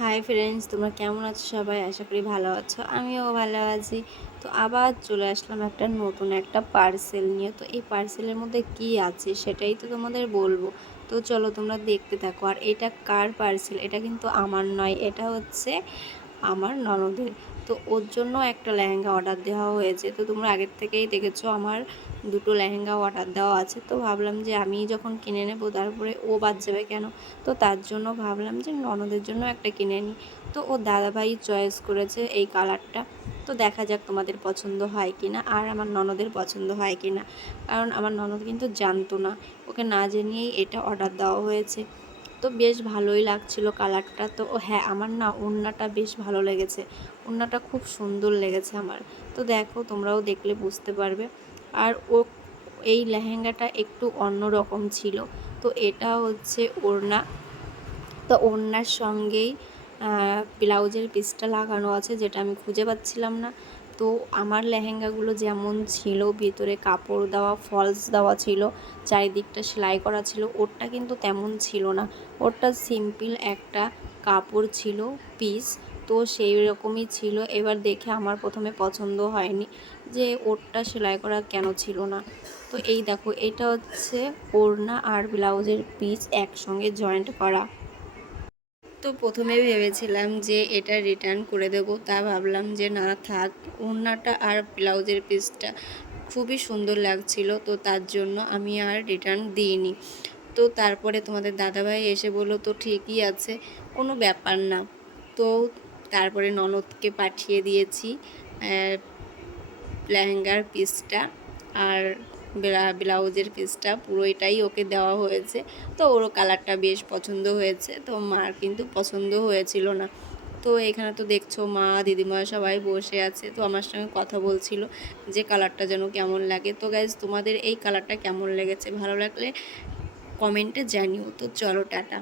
Hi friends, তোমরা কেমন আছো? সবাই আশা করি ভালো আছো। আমিও ভালো আছি। তো আবার চলে আসলাম একটা নতুন একটা পার্সেল নিয়ে। তো এই পার্সেলের মধ্যে কি আছে সেটাই তো তোমাদের বলবো। তো চলো তোমরা দেখতে থাকো। আর এটা কার পার্সেল? এটা কিন্তু আমার নয়, এটা হচ্ছে আমার ননদের। তো ওর জন্য একটা লেহেঙ্গা অর্ডার দেওয়া হয়েছে। তো তোমরা আগের থেকেই দেখেছো আমার দুটো লেহেঙ্গা অর্ডার দেওয়া আছে। তো ভাবলাম যে আমি যখন কিনে নেবো তারপরে ও বাদ যাবে কেন। তো তার জন্য ভাবলাম যে ননদের জন্য একটা কিনে নিই। তো ও দাদাভাই চয়েস করেছে এই কালারটা। তো দেখা যাক তোমাদের পছন্দ হয় কি না, আর আমার ননদের পছন্দ হয় কি না। কারণ আমার ননদ কিন্তু জানতো না, ওকে না জানিয়েই এটা অর্ডার দেওয়া হয়েছে। তো বেশ ভালোই লাগছিল কালারটা। তো হ্যাঁ, আমার না ওড়নাটা বেশ ভালো লেগেছে, ওড়নাটা খুব সুন্দর লেগেছে আমার। তো দেখো, তোমরাও দেখলে বুঝতে পারবে। আর এই লেহেঙ্গাটা একটু অন্য রকম ছিল। তো এটা হচ্ছে ওড়না। তো ওড়নার সঙ্গেই ব্লাউজের পিসটা লাগানো আছে, যেটা আমি খুঁজে পাচ্ছিলাম না। তো আমার লেহেঙ্গাগুলো যেমন ছিল, ভিতরে কাপড় দেওয়া, ফলস দেওয়া ছিল, চারিদিকটা সেলাই করা ছিল, ওরটা কিন্তু তেমন ছিল না। ওরটা সিম্পল একটা কাপড় ছিল, পিস। তো সেই রকমই ছিল। এবার দেখে আমার প্রথমে পছন্দ হয়নি যে ওরটা সেলাই করা কেন ছিল না। তো এই দেখো, এটা হচ্ছে ওড়না আর ব্লাউজের পিস একসঙ্গে জয়েন্ট করা। তো প্রথমে ভেবেছিলাম যে এটা রিটার্ন করে দেব, তা ভাবলাম যে না থাক, ওড়নাটা আর ব্লাউজের পিসটা খুবই সুন্দর লাগছিল। তো তার জন্য আমি আর রিটার্ন দিইনি। তো তারপরে তোমাদের দাদাভাই এসে বললো তো ঠিকই আছে, কোনো ব্যাপার না। তো তারপরে ননদকে পাঠিয়ে দিয়েছি লেহেঙ্গার পিসটা আর ব্লাউজের পিসটা, পুরোটাই ওকে দেওয়া হয়েছে। তো ওরও কালারটা বেশ পছন্দ হয়েছে। তো মার কিন্তু পছন্দ হয়েছিল না। তো এখানে তো দেখছো মা, দিদিমা সবাই বসে আছে। তো আমার সঙ্গে কথা বলছিল যে কালারটা যেন কেমন লাগে। তো গাইজ, তোমাদের এই কালারটা কেমন লেগেছে? ভালো লাগলে কমেন্টে জানিও। তো চলো, টাটা।